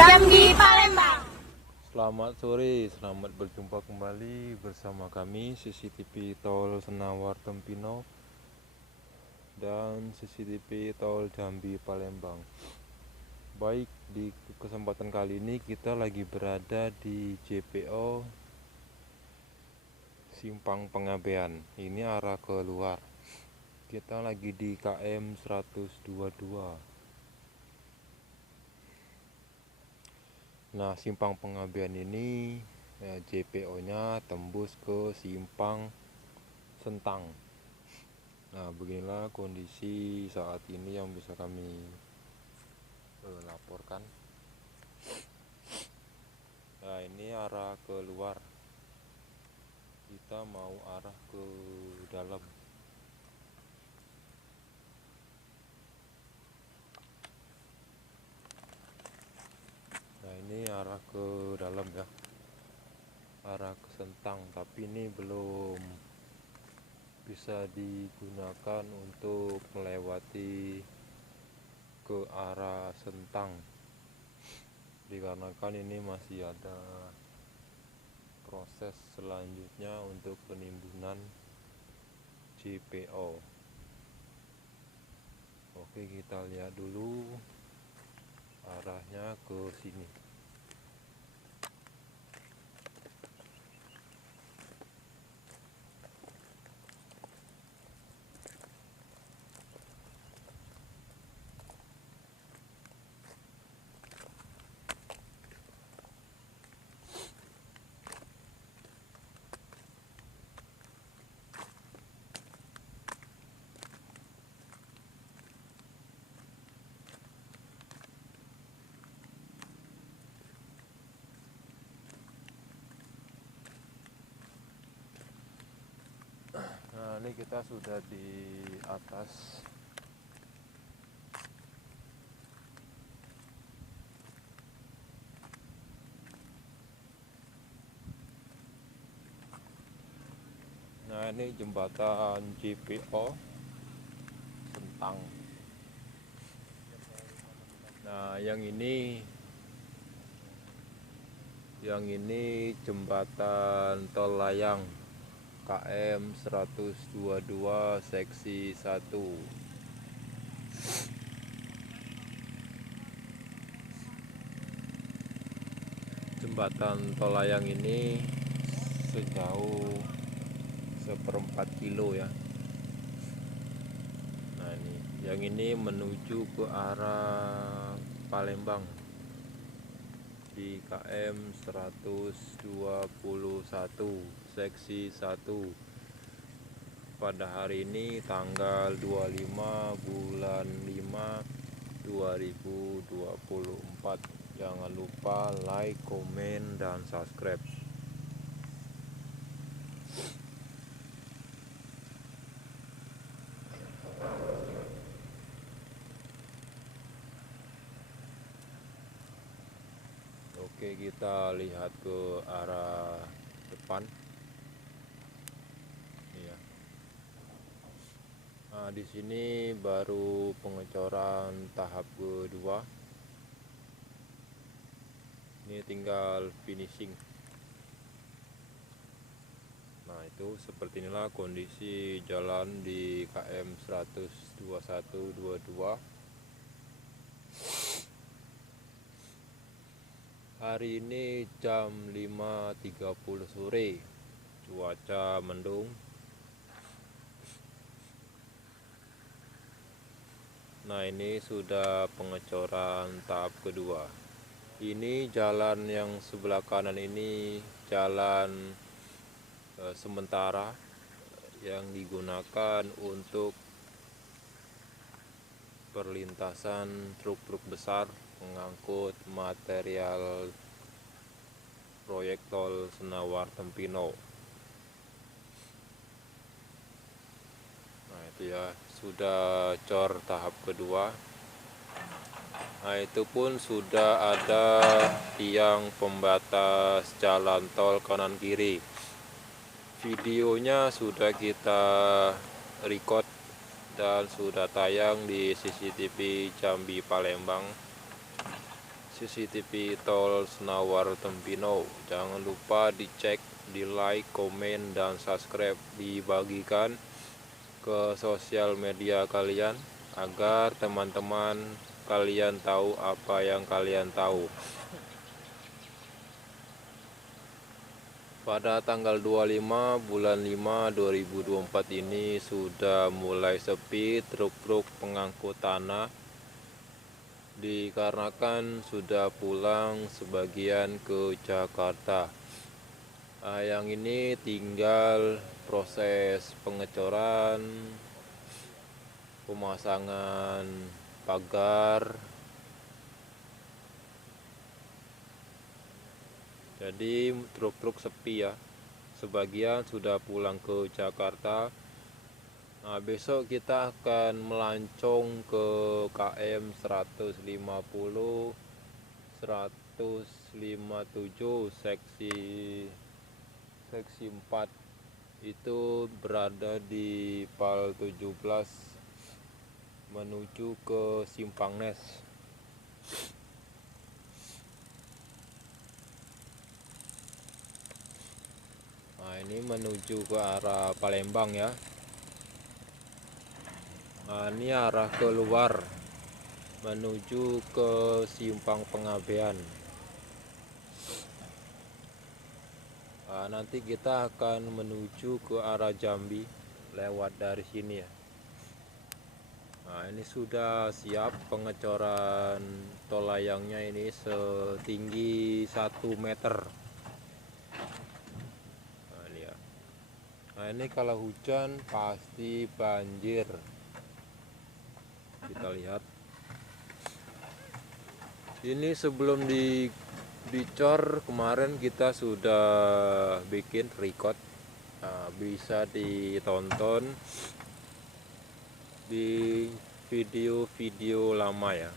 Jambi, Palembang. Selamat sore, selamat berjumpa kembali bersama kami CCTV Tol Senawar Tempino dan CCTV Tol Jambi Palembang. Baik, di kesempatan kali ini kita lagi berada di JPO Simpang Pengabean. Ini arah keluar. Kita lagi di KM 122. Nah, Simpang Pengabean ini JPO-nya tembus ke Simpang Sentang. Nah, beginilah kondisi saat ini yang bisa kami laporkan. Nah, ini arah keluar. Kita mau arah ke dalam. Nah, ini arah ke dalam ya, arah ke Sentang, tapi ini belum bisa digunakan untuk melewati ke arah Sentang, dikarenakan ini masih ada proses selanjutnya untuk penimbunan JPO. Oke, kita lihat dulu arahnya ke sini. Nah, ini kita sudah di atas. Nah, ini jembatan JPO Sentang. Nah, yang ini jembatan tol layang KM 122 seksi 1. Jembatan tol layang ini sejauh 1/4 kilo ya. Nah, ini yang ini menuju ke arah Palembang di KM 121 seksi 1 pada hari ini tanggal 25 bulan 5 2024. Jangan lupa like, komen, dan subscribe. Oke, kita lihat ke arah depan. Iya. Nah, di sini baru pengecoran tahap kedua. Ini tinggal finishing. Nah, itu seperti inilah kondisi jalan di KM 12122. Hari ini jam 5.30 sore, cuaca mendung. Nah, ini sudah pengecoran tahap kedua. Ini jalan yang sebelah kanan ini jalan sementara yang digunakan untuk perlintasan truk-truk besar mengangkut material proyek tol Senawar Tempino. Nah, itu ya, sudah cor tahap kedua. Nah, itu pun sudah ada tiang pembatas jalan tol kanan kiri. Videonya sudah kita record dan sudah tayang di CCTV Jambi Palembang. CCTV Tol Senawar Tempino. Jangan lupa dicek, di like, komen, dan subscribe, dibagikan ke sosial media kalian agar teman-teman kalian tahu apa yang kalian tahu. Pada tanggal 25 bulan 5 2024 ini sudah mulai sepi truk-truk pengangkut tanah dikarenakan sudah pulang sebagian ke Jakarta. Yang ini tinggal proses pengecoran, pemasangan pagar. Jadi truk-truk sepi ya, sebagian sudah pulang ke Jakarta. Nah, besok kita akan melancong ke KM 150 157 seksi 4, itu berada di Pal 17 menuju ke Simpang Nes. Nah, ini menuju ke arah Palembang ya. Nah, ini arah keluar menuju ke Simpang Pengabean. Nah, nanti kita akan menuju ke arah Jambi lewat dari sini ya. Nah, ini sudah siap pengecoran tol layangnya, ini setinggi 1 meter. Nah, ini kalau hujan pasti banjir. Kita lihat. Ini sebelum dicor kemarin kita sudah bikin record. Nah, bisa ditonton di video-video lama ya.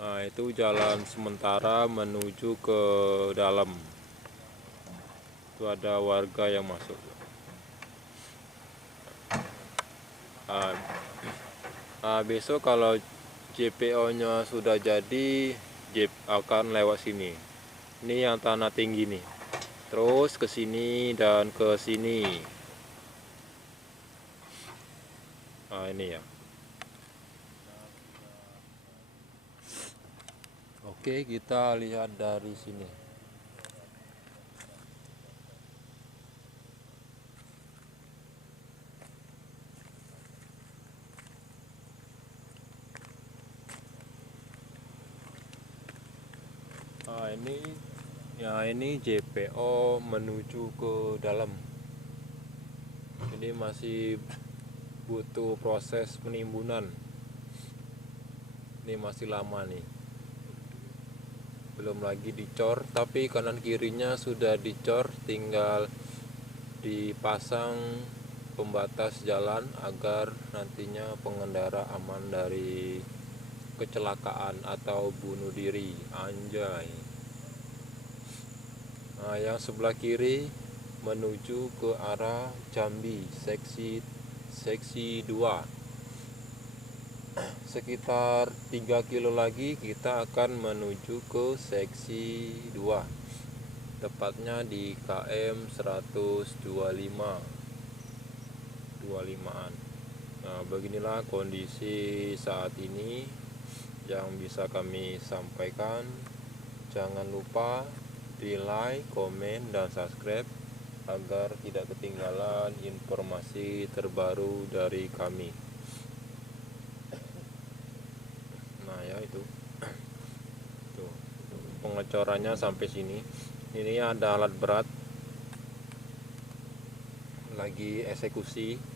Nah, itu jalan sementara menuju ke dalam. Itu ada warga yang masuk. Besok kalau JPO-nya sudah jadi, Jeep akan lewat sini. Ini yang tanah tinggi nih. Terus ke sini dan ke sini. Nah, ini ya. Oke, kita lihat dari sini. Nah, ini JPO menuju ke dalam. Ini masih butuh proses penimbunan. Ini masih lama nih. Belum lagi dicor, tapi kanan kirinya sudah dicor, tinggal dipasang pembatas jalan agar nantinya pengendara aman dari kecelakaan atau bunuh diri. Anjay. Nah, yang sebelah kiri menuju ke arah Jambi seksi 2. Sekitar 3 kilo lagi kita akan menuju ke seksi 2, tepatnya di KM 125-an. Nah, beginilah kondisi saat ini yang bisa kami sampaikan. Jangan lupa di like, komen, dan subscribe agar tidak ketinggalan informasi terbaru dari kami. Nah ya, itu tuh, pengecorannya sampai sini. Ini ada alat berat lagi eksekusi.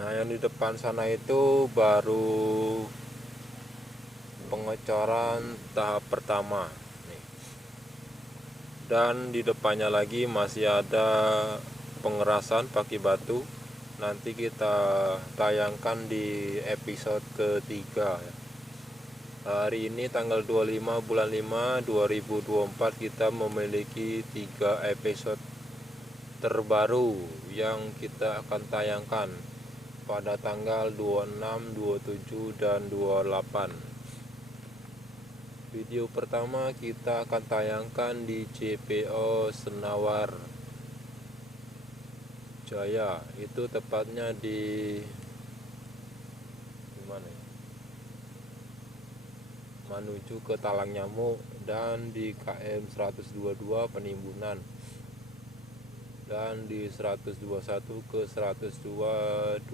Nah, yang di depan sana itu baru pengecoran tahap pertama nih. Dan di depannya lagi masih ada pengerasan pakai batu. Nanti kita tayangkan di episode ketiga ya. Hari ini tanggal 25 bulan 5 2024 kita memiliki 3 episode terbaru yang kita akan tayangkan pada tanggal 26, 27, dan 28. Video pertama kita akan tayangkan di JPO Senawar Jaya, itu tepatnya di mana ya? Menuju ke Talang Nyamuk, dan di KM 122 Penimbunan, dan di 121 ke 122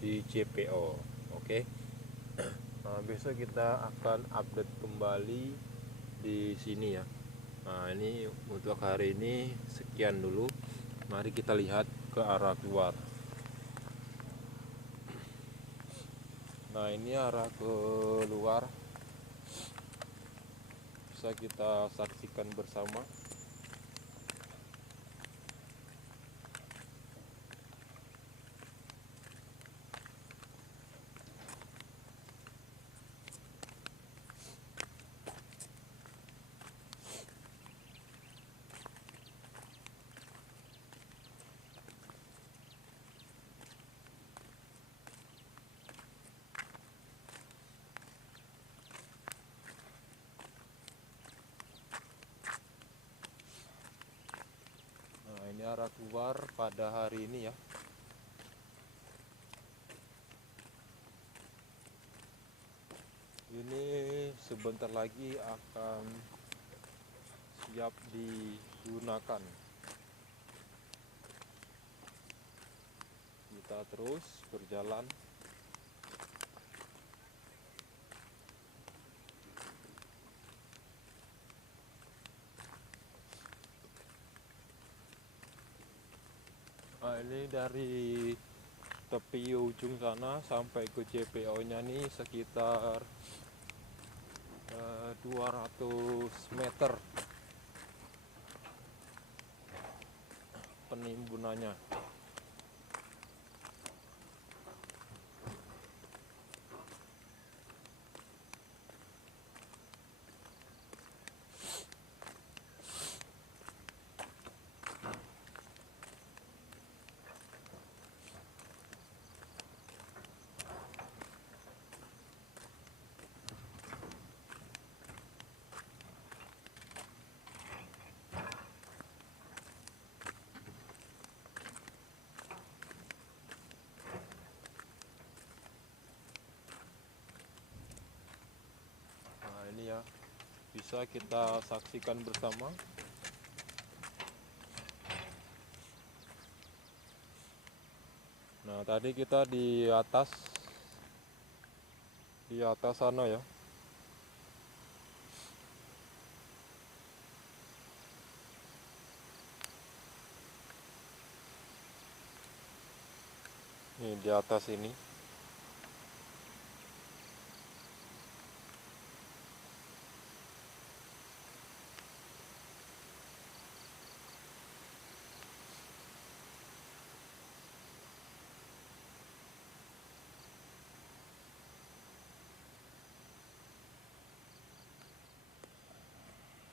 di JPO. Oke. Nah, besok kita akan update kembali di sini ya. Nah, ini untuk hari ini sekian dulu. Mari kita lihat ke arah keluar. Nah, ini arah keluar, bisa kita saksikan bersama. Nah, ini arah keluar pada hari ini ya. Ini sebentar lagi akan siap digunakan. Kita terus berjalan. Nah, ini dari tepi ujung sana sampai ke JPO nya nih sekitar 200 meter penimbunannya. Nah, ini ya, bisa kita saksikan bersama. Nah, tadi kita di atas sana ya. Nih di atas ini.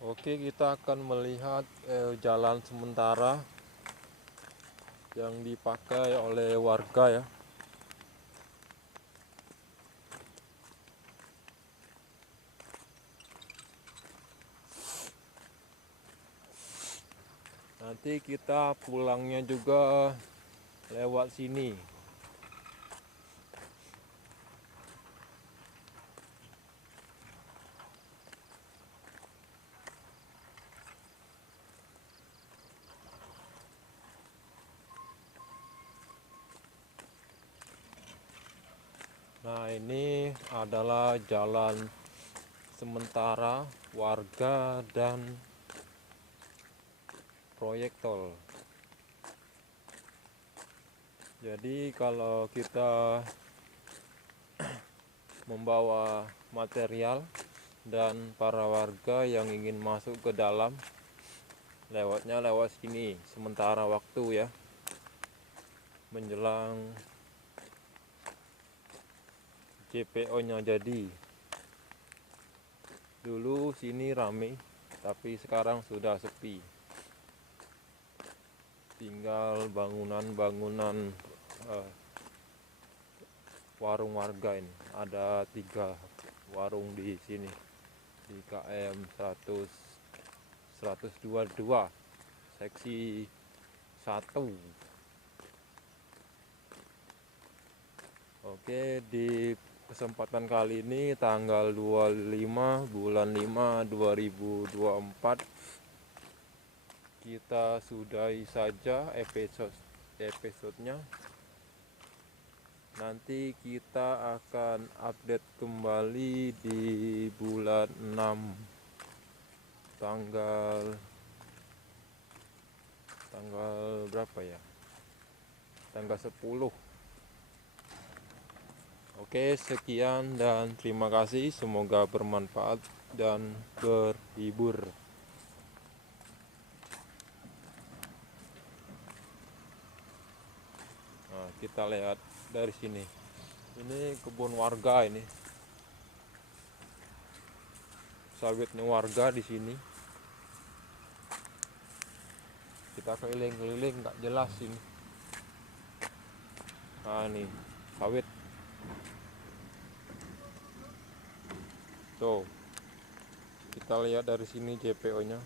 Oke, kita akan melihat jalan sementara yang dipakai oleh warga ya. Nanti kita pulangnya juga lewat sini. Nah, ini adalah jalan sementara warga dan proyek tol. Jadi kalau kita membawa material dan para warga yang ingin masuk ke dalam, lewatnya lewat sini sementara waktu ya, menjelang JPO nya jadi. Dulu sini rame, tapi sekarang sudah sepi. tinggal bangunan-bangunan warung warga. Ini ada 3 warung di sini di KM 122 seksi 1. Oke, di kesempatan kali ini tanggal 25 bulan 5 2024 kita sudahi saja episodenya. Nanti kita akan update kembali di bulan 6 tanggal berapa ya? Tanggal 10. Oke, sekian dan terima kasih. Semoga bermanfaat dan berhibur. Nah, kita lihat dari sini. Ini kebun warga ini. Sawitnya warga di sini. Kita keliling-keliling nggak jelas ini. Nah, ini sawit. Tuh. Kita lihat dari sini JPO-nya.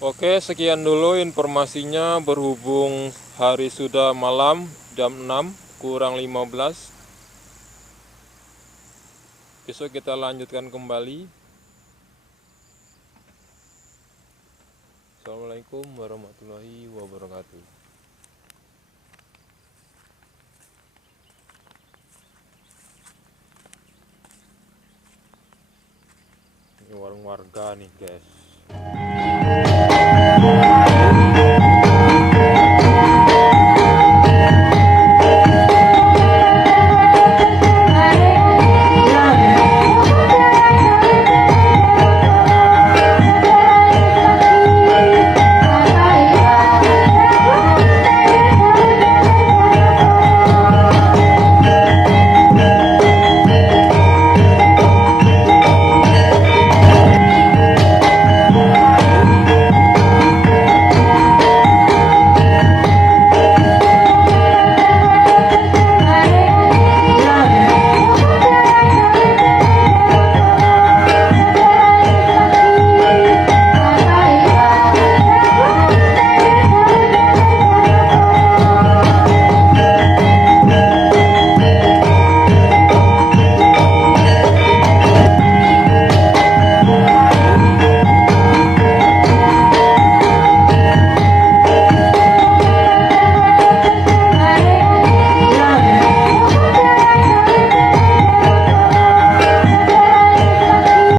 Oke, sekian dulu informasinya, berhubung hari sudah malam, jam 6 kurang 15. Besok kita lanjutkan kembali. Assalamualaikum warahmatullahi wabarakatuh. Ini warung warga nih, guys.